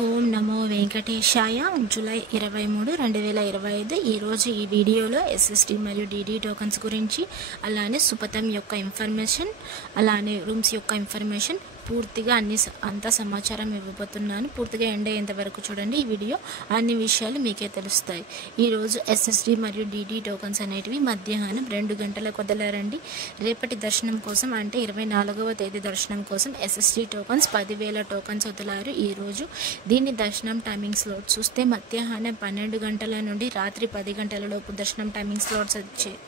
ఓం నమో వెంకటేశాయ. July 23, 2025 ఈరోజు ఈ వీడియోలో ఎస్ఎస్డి మరియు డిడి టోకన్స్ గురించి, అలానే సుపథం యొక్క ఇన్ఫర్మేషన్, అలానే రూమ్స్ యొక్క ఇన్ఫర్మేషన్ పూర్తిగా అంత సమాచారం ఇవ్వబోతున్నాను. పూర్తిగా ఎండ్ అయ్యేంత వరకు చూడండి. ఈ వీడియో అన్ని విషయాలు మీకే తెలుస్తాయి. ఈరోజు ఎస్ఎస్డి మరియు డిడి టోకన్స్ అనేటివి మధ్యాహ్నం 2 గంటలకు వదిలారండి. రేపటి దర్శనం కోసం అంటే 24వ తేదీ దర్శనం కోసం ఎస్ఎస్డి టోకన్స్ 10,000 టోకన్స్ వదిలారు ఈరోజు. దీని దర్శనం టైమింగ్ స్లాట్ చూస్తే మధ్యాహ్నం 12 గంటల నుండి రాత్రి 10 గంటల లోపు దర్శనం టైమింగ్ స్లాట్స్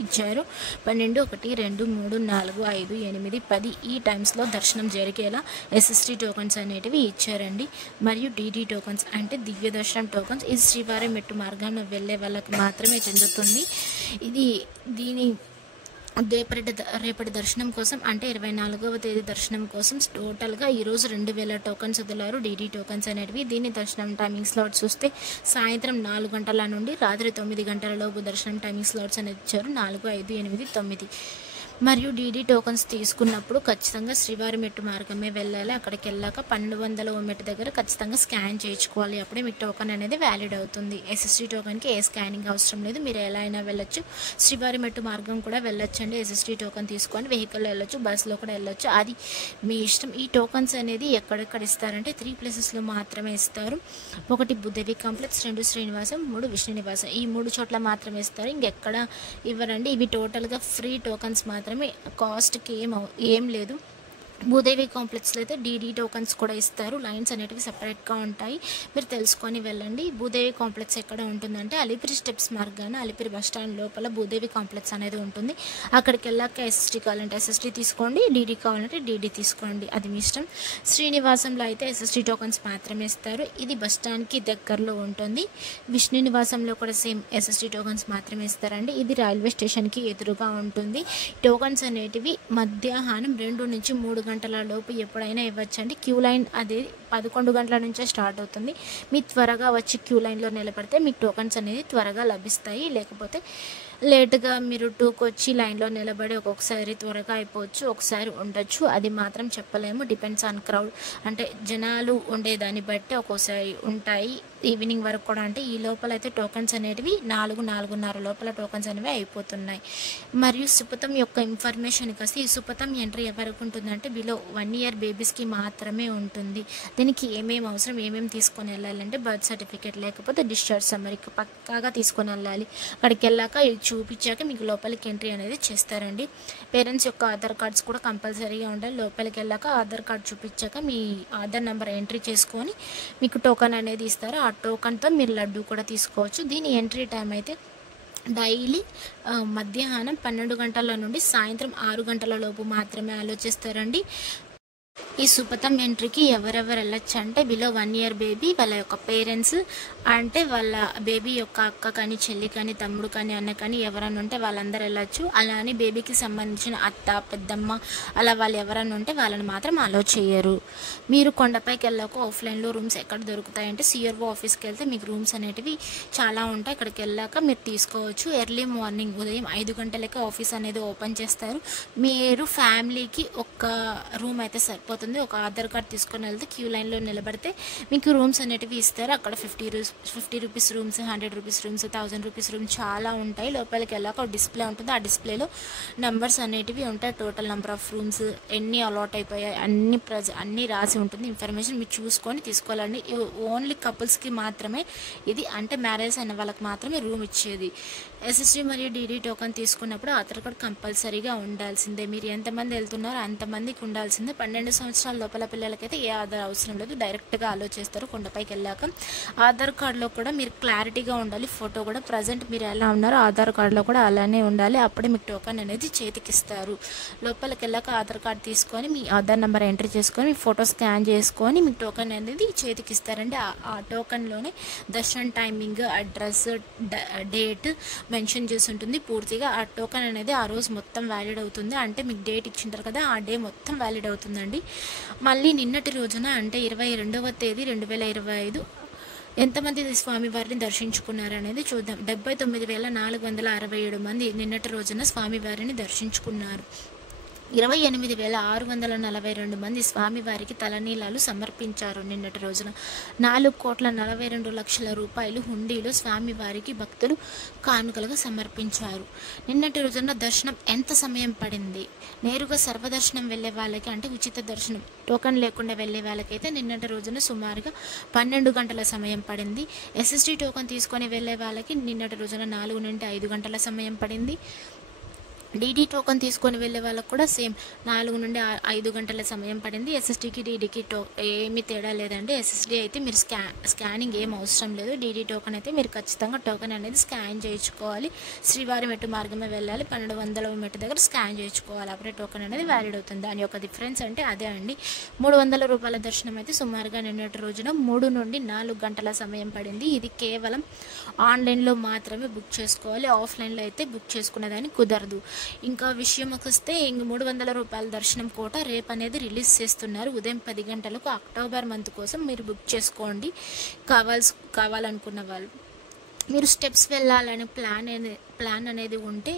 ఇచ్చారు. 12, 1, 2, 3, 4, 5, 8, 10 ఈ టైమ్స్లో దర్శనం జరిగేలా ఎస్ఎస్డి టోకన్స్ అనేటివి ఇచ్చారండి. మరియు డిడి టోకన్స్ అంటే దివ్య దర్శనం టోకన్స్, ఇది శ్రీవారి మెట్టు మార్గాన్ని వెళ్ళే వాళ్ళకు మాత్రమే చెందుతుంది. దీని రేపటి దర్శనం కోసం అంటే 24వ తేదీ దర్శనం కోసం టోటల్గా ఈరోజు 2,000 టోకన్స్ వదిలారు డిడి టోకన్స్ అనేటివి. దీని దర్శనం టైమింగ్ స్లాట్ చూస్తే సాయంత్రం 4 గంటల నుండి రాత్రి 9 గంటల లోపు దర్శనం టైమింగ్ స్లాట్స్ అనేది ఇచ్చారు. 4, 5, 8, 9. మరియు డిడి టోకన్స్ తీసుకున్నప్పుడు ఖచ్చితంగా శ్రీవారి మెట్టు మార్గమే వెళ్ళాలి. అక్కడికి వెళ్ళాక 1200 మెట్టు దగ్గర ఖచ్చితంగా స్కాన్ చేయించుకోవాలి. అప్పుడే మీ టోకన్ అనేది వ్యాలిడ్ అవుతుంది. ఎస్ఎస్డి టోకన్కి ఏ స్కానింగ్ అవసరం లేదు. మీరు ఎలా అయినా వెళ్ళొచ్చు. శ్రీవారి మెట్టు మార్గం కూడా వెళ్ళొచ్చు అండి. ఎస్ఎస్డి టోకన్ తీసుకొని వెహికల్లో వెళ్ళొచ్చు, బస్సులో కూడా వెళ్ళొచ్చు, అది మీ ఇష్టం. ఈ టోకన్స్ అనేది ఎక్కడెక్కడ ఇస్తారంటే 3 ప్లేసెస్లో మాత్రమే ఇస్తారు. 1 భూదేవి కాంప్లెక్స్, 2 శ్రీనివాసం, 3 విష్ణు నివాసం. ఈ 3 చోట్ల మాత్రమే ఇస్తారు. ఇంకెక్కడ ఇవ్వరండి. ఇవి టోటల్గా ఫ్రీ టోకన్స్ మాత్రమే, కాస్ట్కి ఏం లేదు. భూదేవి కాంప్లెక్స్లో అయితే డిడి టోకన్స్ కూడా ఇస్తారు. లైన్స్ అనేటివి సపరేట్గా ఉంటాయి, మీరు తెలుసుకొని వెళ్ళండి. భూదేవి కాంప్లెక్స్ ఎక్కడ ఉంటుందంటే అలిపిరి స్టెప్స్ మార్గాన అలిపిరి బస్ స్టాండ్ లోపల భూదేవి కాంప్లెక్స్ అనేది ఉంటుంది. అక్కడికి వెళ్ళాక ఎస్ఎస్డి కావాలంటే ఎస్ఎస్డి తీసుకోండి, డిడి కావాలంటే డిడి తీసుకోండి, అది మీ ఇష్టం. శ్రీనివాసంలో అయితే ఎస్ఎస్డి టోకన్స్ మాత్రమే ఇస్తారు. ఇది బస్ స్టాండ్కి దగ్గరలో ఉంటుంది. విష్ణు నివాసంలో కూడా సేమ్ ఎస్ఎస్డి టోకన్స్ మాత్రమే ఇస్తారండి. ఇది రైల్వే స్టేషన్కి ఎదురుగా ఉంటుంది. టోకన్స్ అనేటివి మధ్యాహ్నం 2 నుంచి 3 గంటల లోపు ఎప్పుడైనా ఇవ్వచ్చండి. క్యూ లైన్ అది 11 గంటల నుంచే స్టార్ట్ అవుతుంది. మీ త్వరగా వచ్చి క్యూ లైన్లో నిలబడితే మీకు టోకన్స్ అనేది త్వరగా లభిస్తాయి. లేకపోతే లేటుగా మీరు 2కి వచ్చి లైన్లో నిలబడి ఒక్కొక్కసారి త్వరగా అయిపోవచ్చు, ఒకసారి ఉండొచ్చు, అది మాత్రం చెప్పలేము. డిపెండ్స్ ఆన్ క్రౌడ్, అంటే జనాలు ఉండేదాన్ని బట్టి ఒక్కోసారి ఉంటాయి. ఈవినింగ్ వరకు కూడా, అంటే ఈ లోపల అయితే టోకన్స్ అనేటివి 4, 4:30 లోపల టోకన్స్ అనేవి అయిపోతున్నాయి. మరియు సుపథం యొక్క ఇన్ఫర్మేషన్కి వస్తే ఈ సుపథం ఎంట్రీ ఎవరికి ఉంటుందంటే బిలో 1 year బేబీస్కి మాత్రమే ఉంటుంది. దీనికి ఏమేమి అవసరం, ఏమేమి తీసుకొని వెళ్ళాలంటే బర్త్ సర్టిఫికేట్ లేకపోతే డిశ్చార్జ్ సమ్మరీ పక్కాగా తీసుకొని వెళ్ళాలి. అక్కడికి వెళ్ళాక ఇది చూపించాక మీకు లోపలికి ఎంట్రీ అనేది చేస్తారండి. పేరెంట్స్ యొక్క ఆధార్ కార్డ్స్ కూడా కంపల్సరీగా ఉండాలి. లోపలికి వెళ్ళాక ఆధార్ కార్డ్ చూపించాక మీ ఆధార్ నెంబర్ ఎంట్రీ చేసుకొని మీకు టోకన్ అనేది ఇస్తారు. ఆ టోకన్తో మీరు లడ్డు కూడా తీసుకోవచ్చు. దీని ఎంట్రీ టైం అయితే డైలీ మధ్యాహ్నం 12 గంటల నుండి సాయంత్రం 6 గంటల లోపు మాత్రమే ఆలోచిస్తారండి. ఈ సుపథం ఎంట్రీకి ఎవరెవరు వెళ్ళొచ్చు అంటే బిలో 1 year బేబీ, వాళ్ళ యొక్క పేరెంట్స్, అంటే వాళ్ళ బేబీ యొక్క అక్క కానీ, చెల్లి కానీ, తమ్ముడు కానీ, అన్న కానీ ఎవరైనా ఉంటే వాళ్ళందరూ వెళ్ళొచ్చు. అలానే బేబీకి సంబంధించిన అత్త, పెద్దమ్మ, అలా వాళ్ళు ఎవరైనా ఉంటే వాళ్ళని మాత్రం అలో చేయరు. మీరు కొండపైకి వెళ్ళాక ఆఫ్లైన్లో రూమ్స్ ఎక్కడ దొరుకుతాయంటే సిఆర్ఓ ఆఫీస్కి వెళ్తే మీకు రూమ్స్ అనేటివి చాలా ఉంటాయి. అక్కడికి వెళ్ళాక మీరు తీసుకోవచ్చు. ఎర్లీ మార్నింగ్ ఉదయం 5 గంటలకే ఆఫీస్ అనేది ఓపెన్ చేస్తారు. మీరు ఫ్యామిలీకి ఒక రూమ్ అయితే సరిపోతుంది. ఒక ఆధార్ కార్డ్ తీసుకొని వెళ్తే క్యూ లైన్లో నిలబడితే మీకు రూమ్స్ అనేటివి ఇస్తారు. అక్కడ 50 rupees rooms, 100 rupees rooms, 1000 rupees rooms చాలా ఉంటాయి. లోపలికి వెళ్ళాక ఒక డిస్ప్లే ఉంటుంది. ఆ డిస్ప్లేలో నెంబర్స్ అనేటివి ఉంటాయి. టోటల్ నెంబర్ ఆఫ్ రూమ్స్, ఎన్ని అలాట్ అయిపోయాయి, అన్నీ రాసి ఉంటుంది. ఇన్ఫర్మేషన్ మీరు చూసుకొని తీసుకోవాలండి. ఓన్లీ కపుల్స్కి మాత్రమే ఇది, అంటే మ్యారేజ్ అయిన వాళ్ళకి మాత్రమే రూమ్ ఇచ్చేది. ఎస్ఎస్డి మరియు డిడి టోకన్ తీసుకున్నప్పుడు ఆధార్ కార్డ్ కంపల్సరీగా ఉండాల్సిందే. మీరు ఎంతమంది వెళ్తున్నారో అంతమందికి ఉండాల్సిందే. 12 సంవత్సరాల లోపల పిల్లలకైతే ఏ ఆధార్ అవసరం లేదు, డైరెక్ట్గా అలో చేస్తారు. కొండపైకి వెళ్ళాక ఆధార్ కార్డులో కూడా మీరు క్లారిటీగా ఉండాలి. ఫోటో కూడా ప్రజెంట్ మీరు ఎలా ఉన్నారో ఆధార్ కార్డులో కూడా అలానే ఉండాలి. అప్పుడే మీకు టోకన్ అనేది చేతికిస్తారు. లోపలికి వెళ్ళాక ఆధార్ కార్డు తీసుకొని మీ ఆధార్ నెంబర్ ఎంట్రీ చేసుకొని మీ ఫోటో స్కాన్ చేసుకొని మీకు టోకన్ అనేది చేతికిస్తారండి. ఆ టోకన్లోనే దర్శనం టైమింగ్, అడ్రస్, డేట్ మెన్షన్ చేసి ఉంటుంది పూర్తిగా. ఆ టోకన్ అనేది ఆ రోజు మొత్తం వ్యాలిడ్ అవుతుంది. అంటే మీకు డేట్ ఇచ్చింటారు కదా, ఆ డే మొత్తం వ్యాలిడ్ అవుతుందండి. మళ్ళీ నిన్నటి రోజున అంటే 22వ తేదీ 2025 ఎంతమంది స్వామివారిని దర్శించుకున్నారు అనేది చూద్దాం. 79,467 మంది నిన్నటి రోజున స్వామివారిని దర్శించుకున్నారు. 28,642 మంది స్వామివారికి తలనీలాలు సమర్పించారు. నిన్నటి రోజున 4,42,00,000 రూపాయలు హుండీలో స్వామివారికి భక్తులు కానుకలుగా సమర్పించారు. నిన్నటి రోజున దర్శనం ఎంత సమయం పడింది? నేరుగా సర్వదర్శనం వెళ్ళే వాళ్ళకి, అంటే ఉచిత దర్శనం టోకన్ లేకుండా వెళ్ళే వాళ్ళకైతే నిన్నటి రోజున సుమారుగా 12 గంటల సమయం పడింది. ఎస్ఎస్టీ టోకన్ తీసుకొని వెళ్ళే వాళ్ళకి నిన్నటి రోజున 4 నుండి 5 గంటల సమయం పడింది. డీడీ టోకన్ తీసుకొని వెళ్ళే వాళ్ళకు కూడా సేమ్ 4 నుండి 5 గంటల సమయం పడింది. ఎస్ఎస్టీకి డీడీకి ఏమీ తేడా లేదండి. ఎస్ఎస్డీ అయితే మీరు స్కానింగ్ ఏం అవసరం లేదు. డీడీ టోకన్ అయితే మీరు ఖచ్చితంగా టోకన్ అనేది స్కాన్ చేయించుకోవాలి. శ్రీవారి మెట్టు మార్గమే వెళ్ళాలి. 1200 మెట్టు దగ్గర స్కాన్ చేయించుకోవాలి. అప్పుడే టోకన్ అనేది వ్యాలిడ్ అవుతుంది. దాని యొక్క డిఫరెన్స్ అంటే అదే అండి. 300 రూపాయల దర్శనం అయితే సుమారుగా నిన్నటి రోజున 3 నుండి 4 గంటల సమయం పడింది. ఇది కేవలం ఆన్లైన్లో మాత్రమే బుక్ చేసుకోవాలి. ఆఫ్లైన్లో అయితే బుక్ చేసుకునేదాన్ని కుదరదు. ఇంకా విషయం వస్తే 300 రూపాయల దర్శనం కోట రేపు అనేది రిలీజ్ చేస్తున్నారు. ఉదయం 10 గంటలకు అక్టోబర్ మంత్ కోసం మీరు బుక్ చేసుకోండి. కావాలనుకున్న వాళ్ళు మీరు స్టెప్స్ వెళ్ళాలని ప్లాన్ అనేది ఉంటే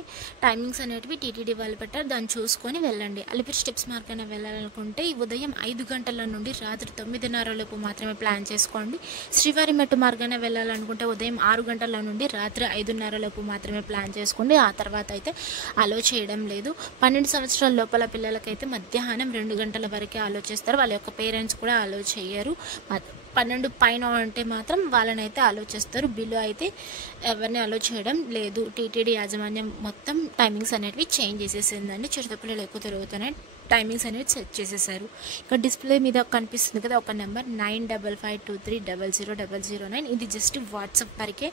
టైమింగ్స్ అనేటివి టీటీడీ వాళ్ళు పెట్టారు. దాన్ని చూసుకొని వెళ్ళండి. అలిపిరి స్టెప్స్ మార్గాన వెళ్ళాలనుకుంటే ఉదయం 5 గంటల నుండి రాత్రి 9:30 లోపు మాత్రమే ప్లాన్ చేసుకోండి. శ్రీవారి మెట్టు మార్గాన వెళ్ళాలనుకుంటే ఉదయం 6 గంటల నుండి రాత్రి 5:30 లోపు మాత్రమే ప్లాన్ చేసుకోండి. ఆ తర్వాత అయితే అలో చేయడం లేదు. 12 సంవత్సరాల లోపల పిల్లలకైతే మధ్యాహ్నం 2 గంటల వరకే అలో చేస్తారు. వాళ్ళ యొక్క పేరెంట్స్ కూడా అలో చేయరు. 12 పైన అంటే మాత్రం వాళ్ళని అయితే అలో చేస్తారు. బిల్లు అయితే ఎవరిని అలో చేయడం లేదు. టీటీడీ యాజమాన్యం మొత్తం టైమింగ్స్ అనేటివి చేంజ్ చేసేసిందండి. చిరుతపిల్లలు ఎక్కువ తిరుగుతున్నాయి, టైమింగ్స్ అనేవి సెట్ చేసేసారు. ఇక్కడ డిస్ప్లే మీద కనిపిస్తుంది కదా ఒక నెంబర్ 9555230009. ఇది జస్ట్ వాట్సాప్ వరకే,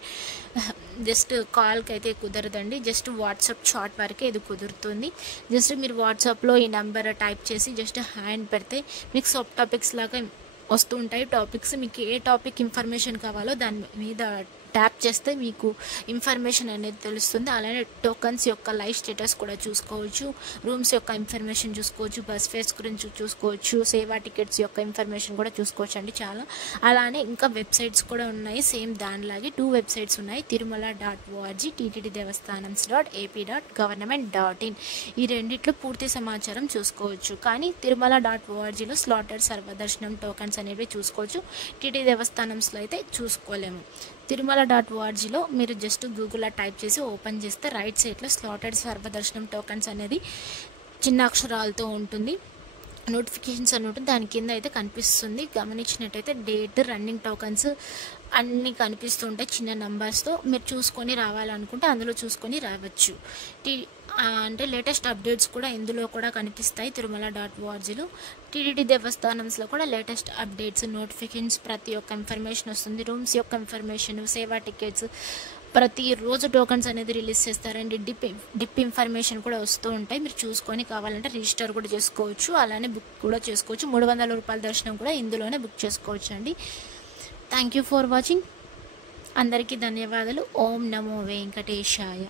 జస్ట్ కాల్కి అయితే కుదరదండి. జస్ట్ వాట్సాప్ చాట్ వరకే ఇది కుదురుతుంది. జస్ట్ మీరు వాట్సాప్లో ఈ నెంబర్ టైప్ చేసి జస్ట్ హ్యాండ్ పెడితే మీకు సబ్ టాపిక్స్ లాగా వస్తూ ఉంటాయి. టాపిక్స్ మీకు ఏ టాపిక్ ఇన్ఫర్మేషన్ కావాలో దాని మీద ట్యాప్ చేస్తే మీకు ఇన్ఫర్మేషన్ అనేది తెలుస్తుంది. అలానే టోకన్స్ యొక్క లైవ్ స్టేటస్ కూడా చూసుకోవచ్చు, రూమ్స్ యొక్క ఇన్ఫర్మేషన్ చూసుకోవచ్చు, బస్ ఫేర్స్ గురించి చూసుకోవచ్చు, సేవా టికెట్స్ యొక్క ఇన్ఫర్మేషన్ కూడా చూసుకోవచ్చు అండి చాలా. అలానే ఇంకా వెబ్సైట్స్ కూడా ఉన్నాయి. సేమ్ దానిలాగే 2 వెబ్సైట్స్ ఉన్నాయి. తిరుమల.org, ttddevastanams.ap.government.in. ఈ రెండిట్లో పూర్తి సమాచారం చూసుకోవచ్చు. కానీ తిరుమల.orgలో స్లాటెడ్ సర్వదర్శనం టోకన్స్ అనేవి చూసుకోవచ్చు. టీటీ దేవస్థానంస్లో అయితే చూసుకోలేము. తిరుమల.orgలో మీరు జస్ట్ గూగుల్లో టైప్ చేసి ఓపెన్ చేస్తే రైట్ సైడ్లో స్లాటెడ్ సర్వదర్శనం టోకన్స్ అనేది చిన్న అక్షరాలతో ఉంటుంది. నోటిఫికేషన్స్ అని ఉంటుంది. దాని కింద అయితే కనిపిస్తుంది. గమనించినట్టయితే డేట్, రన్నింగ్ టోకన్స్ అన్నీ కనిపిస్తుంటాయి చిన్న నెంబర్స్తో. మీరు చూసుకొని రావాలనుకుంటే అందులో చూసుకొని రావచ్చు. అంటే లేటెస్ట్ అప్డేట్స్ కూడా ఇందులో కూడా కనిపిస్తాయి తిరుమల.orgలో. టీటీడీ దేవస్థానంస్లో కూడా లేటెస్ట్ అప్డేట్స్, నోటిఫికేషన్స్, ప్రతి ఒక్క ఇన్ఫర్మేషన్ వస్తుంది. రూమ్స్ యొక్క ఇన్ఫర్మేషన్, సేవా టికెట్స్, ప్రతిరోజు టోకన్స్ అనేది రిలీజ్ చేస్తారండి. డిప్ ఇన్ఫర్మేషన్ కూడా వస్తూ ఉంటాయి. మీరు చూసుకొని కావాలంటే రిజిస్టర్ కూడా చేసుకోవచ్చు. అలానే బుక్ కూడా చేసుకోవచ్చు. 300 రూపాయల దర్శనం కూడా ఇందులోనే బుక్ చేసుకోవచ్చు అండి. Thank you for watching. అందరికీ ధన్యవాదాలు. ఓం నమో వెంకటేశాయ.